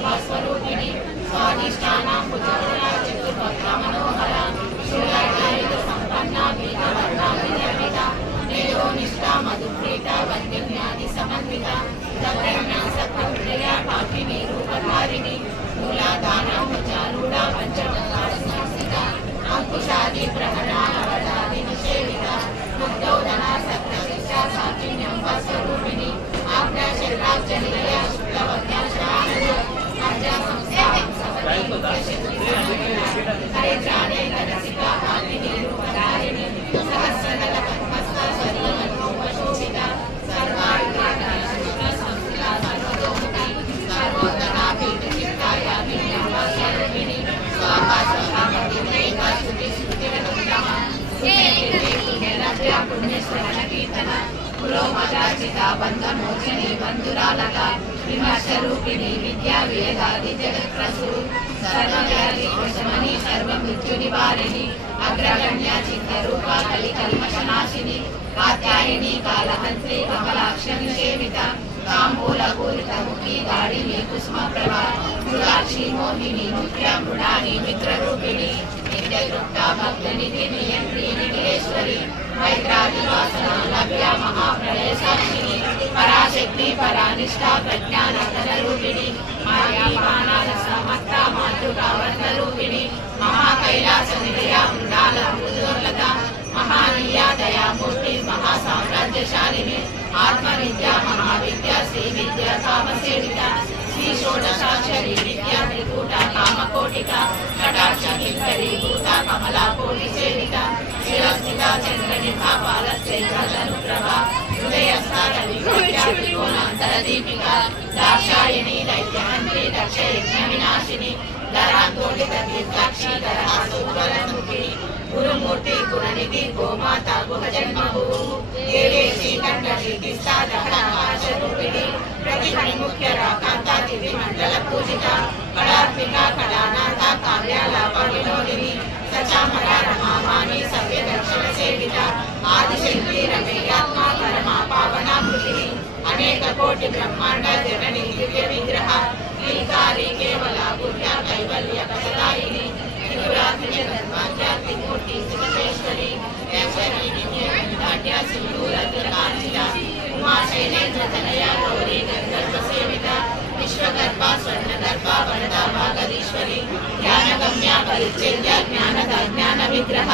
स्वरूपिणी स्वादिष्टानां भुजगुणा चतुर्भुजा मनोहरा शूलायुध संपन्ना वीरवर्णा विनिर्मिता मेधोनिष्ठा मधुप्रीता वन्यज्ञानि समन्विता दक्षिण्या सत्प्रिया पापिनी रूपधारिणी मूलाधारा भुजारूढा पंचमहासिता अंकुशादि प्रहरणा नवदादि निषेविता मुक्तोदना सत्यशिक्षा साक्षिण्यं स्वरूपिणी आज्ञा शरीराज्जनिलया शुक्लवत्याशानन आज्ञा संस्था हरे जाने रसिका पापिनी रूपधारिणी सहस्रदल पद्मस्था स्वरूपशोभिता सर्वायुधा शुक्ल संस्था सर्वतोमुखी सर्वोत्तमा पीठचित्ताया विद्या स्वरूपिणी स्वाहा स्वाहा मतिमेका स्तुति स्तुतिरनुत्तमा पुण्यश्रवण कीर्तन पुरोमदाचिता बन्धमोचनी बन्धुरालका विमर्शरूपिणी विद्या वेदादि जगत्प्रसू सर्वव्याधि कुशमनी सर्वमृत्युनिवारिणी अग्रगण्या चित्तरूपा कलिकल्मषनाशिनी कात्यायनी कालहन्त्री कमलाक्षि सेविता ताम्बूलपूरितमुखी दाडिनी कुसुमप्रभा मृगाक्षी मोहिनी मुख्या मृडानी मित्ररूपिणी नित्यतृप्ता भक्तनिधि नियन्त्री निखिलेश्वरी मैत्रादिवासना लभ्या महाप्रलय साक्षिणी पराशक्ति परानिष्ठा प्रज्ञानरूपिणी मायापानारसमत्ता मातृका वर्णरूपिणी महाकैलास निलया मृणाल मृदुर्लता महानीया दयामूर्ति महासाम्राज्यशालिनी आत्मविद्या महाविद्या श्रीविद्या कामसेविता श्री षोडशाक्षरी विद्या त्रिकूटा कामकोटिका कटाक्ष किंकरी भूता कमला कोटि सेविता शिरस्थिता चंद्रनिभा पालश्चैत्रधनुप्रभा हृदयस्था रविविद्या त्रिकोणान्तरदीपिका दाक्षायणी दैत्यहन्त्री दक्षयज्ञविनाशिनी धरान्तोलिततीर्थाक्षी धरासूदरमुखी गुरुमूर्ति गुणनिधि गोमाता गुहजन्मभू देवेशी दण्डशीतिस्था दहनपाशरूपिणी प्रतिहरिमुख्य राकान्ता दिव्यमण्डल पूजिता कलात्मिका कलानाथा काव्यालापा विनोदिनी सचामरा रमावाणी सव्यदक्षिण सेविता आदिशक्ति रमेयात्मा परमा पावना कृतिः अनेक कोटि ब्रह्मांड जननी दिव्य विग्रह नीलकारी केवला बुद्ध्या कैवल्य कसदायिनी त्रिपुरात्रिय धर्माख्याति मूर्ति सुरेश्वरी ऐश्वरी नित्य सिंधूर कांचिता उमा शैलेन्द्र तनया गौरी गंधर्व सेविता विश्वगर्भा स्वर्णगर्भा वरदा भागधीश्वरी ज्ञानगम्या परिच्छेद्या ज्ञानदा ज्ञान विग्रह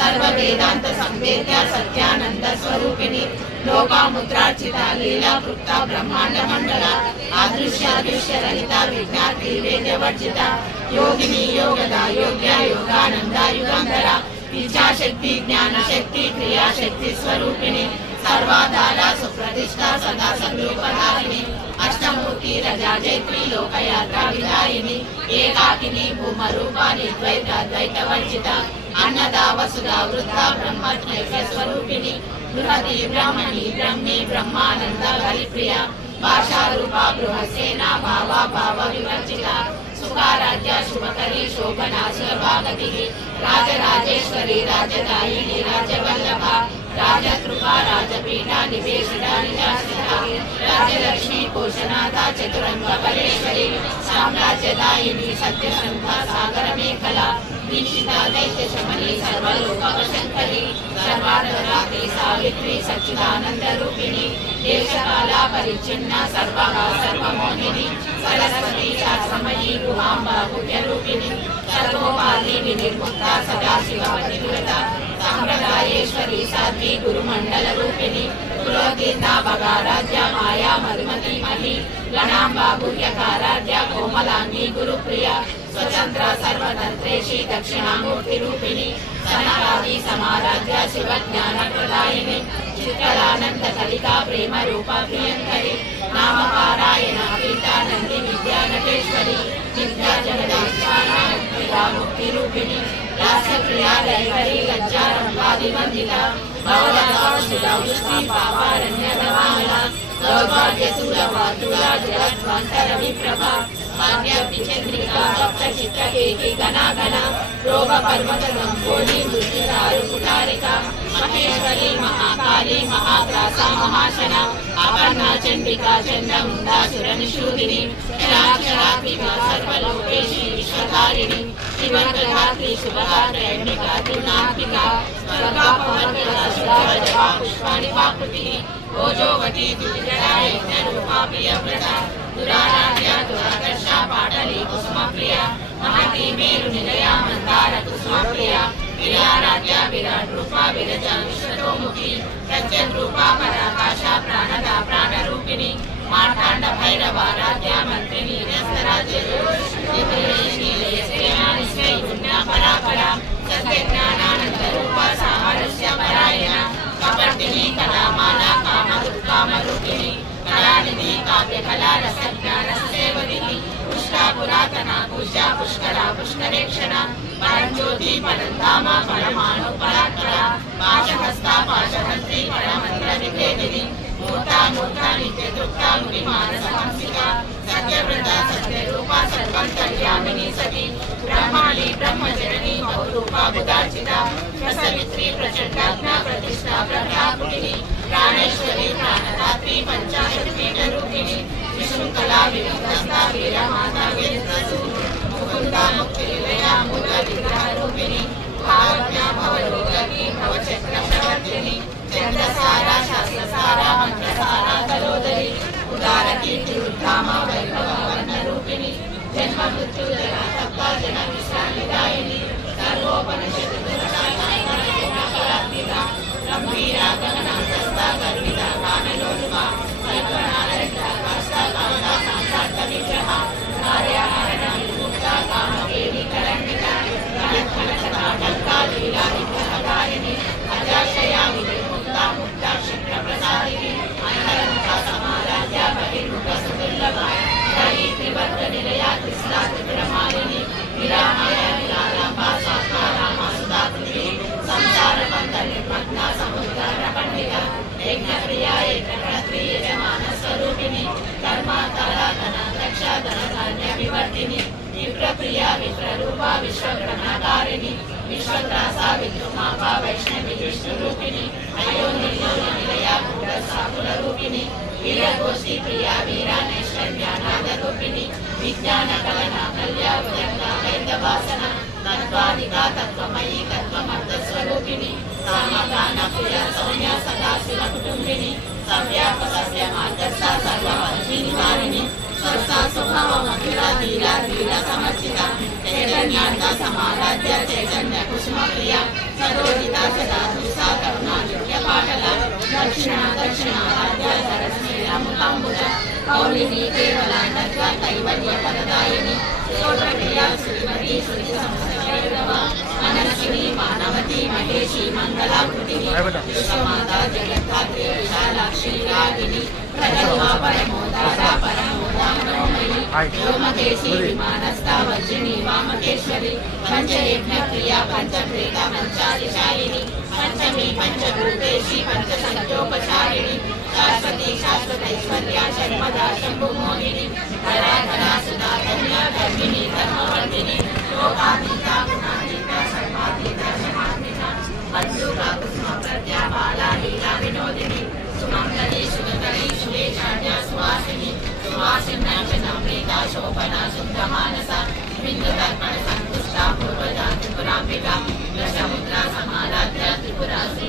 सर्व वेदांत संवेद्या सत्यानंद स्वरूपिणी लोकामुद्रार्चिता लीला कृता ब्रह्मांड मंडला आदृश्यादृश्य रहिता विज्ञाति वेद्यवर्जिता योगिनी योगदा योग्या योगानंदा युगांधरा इच्छाशक्ति ज्ञानशक्ति क्रियाशक्ति स्वरूपिणी सर्वाधारा सुप्रतिष्ठा सदा संरूपधारिणी अष्टमूर्ति रजाजैत्री लोकयात्रा विधायिनी एकाकिनी भूमरूपा निर्द्वैताद्वैतवर्जिता अन्नदा वसुधा वृद्धा ब्रह्मज्ञ स्वरूपिणी बृहति ब्रह्मणि ब्रह्मी ब्रह्मानंद हरिप्रिया भाषा रूपा बृहसेना भावा भाव विवर्जिता सुखाराध्या शुभकरी शोभना सर्वागतिः राजराजेश्वरी राजदायिनी राजवल्लभा राजकृपा राजपीठा निवेशिता निजासिता राजलक्ष्मी पोषनाथा चतुरंगबलेश्वरी साम्राज्यदायिनी सत्यसंधा सागरमेखला दीक्षिता दैत्य शमनी सर्वलोकवशंकरी सर्वार्थदात्री सावित्री सच्चिदानंद रूपिणी देशकाला परिच्छिन्ना सर्वगा सर्वमोहिनी सरस्वती शास्त्रमयी गुहांबा गुह्यरूपिणी सर्वोपाधि विनिर्मुक्ता सदाशिवपति दुरता संप्रदायेश्वरी साध्वी गुरुमंडल रूपिणी पुरोहिता भगाराध्या माया मधुमती मही गणांबा गुह्यकाराध्या कोमलांगी गुरुप्रिया स्वतंत्र सर्वतंत्रेशी दक्षिणामूर्ति रूपिणी सनारादि समाराध्या शिवज्ञान प्रदायिनी चित्कलानंद कलिका प्रेम रूपा प्रियंकरी नामपारायण पीता नंदी विद्या नटेश्वरी विद्या जगदेश्वरा मुक्ति रूपिणी रासक्रिया रैवरी लज्जा रंभादि वंदिता भवदुष्टि पापारण्य दवाला दौर्भाग्य तुला जगद्वंतर विप्रभा भाग्यापि चंद्रिका भक्त चित्रकेकी गणा गणा रोग पर्वत गंगोली मृत्युदारु कुटारिका महेश्वरी महाकाली महाग्रासा महाशना अपर्णा चंडिका चंद्रमुंडा सुरनिशूदिनी क्षराक्षरा सर्वात्मिका सर्वलोकेशी विश्वधारिणी शिवधात्री शुभगात्रयण्डिका त्रिगुणात्मिका स्वर्गापवर्गदा शुभजपा पुष्पाणि पाकृतिः ओजोवती दुर्जरा यज्ञरूपा प्रियव्रता दुराराध्या दुराकर्षा पाटली कुसुमप्रिया महती मेरुनिलया मन्दार कुसुमप्रिया विराराध्या विराट रूपा विरजा विश्वतोमुखी प्रत्यग्रूपा पराकाशा प्राणदा प्राणरूपिणी मार्ताण्ड भैरवाराध्या मंत्रिणी रस्तराज्य पुण्या परापरा सत्यज्ञानानंद रूपा सामरस्य परायणा कपर्दिनी कलामाला कामरूपिणी कलानिधि काव्यकला रसज्ञानसेवदिनी पुष्टा पुरातना पूजा पुष्करा पुष्करेक्षणा परज्योति परधामा परमाणु परात्परा पाशहस्ता पाशहस्त्री परमंत्र निकेतिनी मूर्ता मूर्ता नित्यतृप्ता मुनिमानसहंसिका सत्यव्रता सत्यरूपा सर्वंतर्यामिनी सती ब्रह्माणी ब्रह्मजननी बहुरूपा बुधार्चिता प्रसवित्री प्रचंडात्मा प्रतिष्ठा प्रज्ञापुटिनी प्राणेश्वरी प्राणदात्री पंचाशक्तिरूपिणी विशृंखला विविधस्ता वीरमाता वीरसु मुकुंदा मुक्तिलया मूल विग्रह रूपिणी भावज्ञा भवरोगी भवचक्र प्रवर्तिनी चंद्रसारा शास्त्रसारा मंत्रसारा कलोदरी उदारकी तिरुद्धामा वैभव वन्नरूपिणी जन्म मृत्यु जरा तप्ता जन विश्रांतिदायिनी सर्वोपनिषद गंभीरा गगनान्तस्था गर्विता कानलोलुका कल्पनालयिता काष्ठा कांता कांतार्थ विग्रह कार्याहरणा विमुक्ता कामकेली कलंकिता कनकनकता डंका लीला विग्रहकारिणी अजाशया विमुक्ता मुक्ता क्षिप्र प्रसादिनी अंतर्मुखा समाराध्या बहिर्मुख सुदुर्लभा त्रयी त्रिवक्र निलया त्रिस्ता त्रिपुरमालिनी विरामया विरालाम्बा साकारामा सुधा पृथ्वी संसार बंध निर्मग्ना समुद्र पंडिता यज्ञप्रिया यज्ञकर्त्री यजमान स्वरूपिणी कर्मा तलाधना दक्षा धनधान्य विवर्तिनी विप्रप्रिया विप्ररूपा विश्वग्रहणाकारिणी विश्वग्रासा विद्रुमापा वैष्णवी विष्णुरूपिणी अयोनियोनि निलया भूतसाकुलरूपिणी वीरगोष्ठी प्रिया वीरानैश्वर्या नादरूपिणी विज्ञानकलना कल्या उदग्ना वैद्यवासना तत्त्वादिका तत्त्वमयी तत्त्वमर्थस्वरूपिणी सामगान प्रिया सौम्या सदाशिव कुटुम्बिनी सव्याप सस्य मार्गस्था सर्वमर्जिनिवारिणी स्वस्था स्वभाव मधुरा धीरा धीरा समर्चिता चैतन्यार्था समाराध्य चैतन्य कुसुम प्रिया सदोदिता सदा तुषा करुणा नित्य पाटला दक्षिणा दक्षिणाराध्य सरस्मेरा मुताम्बुज कौलिनी केवला नज्वा कैवल्य फलदायिनी स्तोत्रप्रिया श्रीमती श्री संस्कृतवा मनस्विनी मानवती महेशी मंगलाकृतिनी विश्वमाता जगद्धात्री विशालाक्षी रागिनी प्रजन्मा परमोदारा परमोदा मनोमयी व्योमकेशी विमानस्था वज्रिनी वामकेश्वरी पंचयज्ञ प्रिया पंचप्रेता पंचादिशायिनी पंचमी पंचभूतेशी पंचसंख्योपचारिणी शाश्वती शाश्वतैश्वर्या शर्मदा शंभुमोहिनी धराधरा सुधा धन्या धर्मिणी धर्मवर्धिनी लोकातीता गुणातीता सर्वातीता शमान्विता बंधुका कुसुम प्रज्ञा बाला लीला विनोदिनी सुमंगली शुभकरी शुभेशाढ्या सुवासिनी सुवासिन्याचनामृता शोभना शुद्धमानसा बिन्दुदर्पण संतुष्टा पूर्वजा त्रिपुराम्बिका दशमुद्रा समाराध्या त्रिपुरा श्री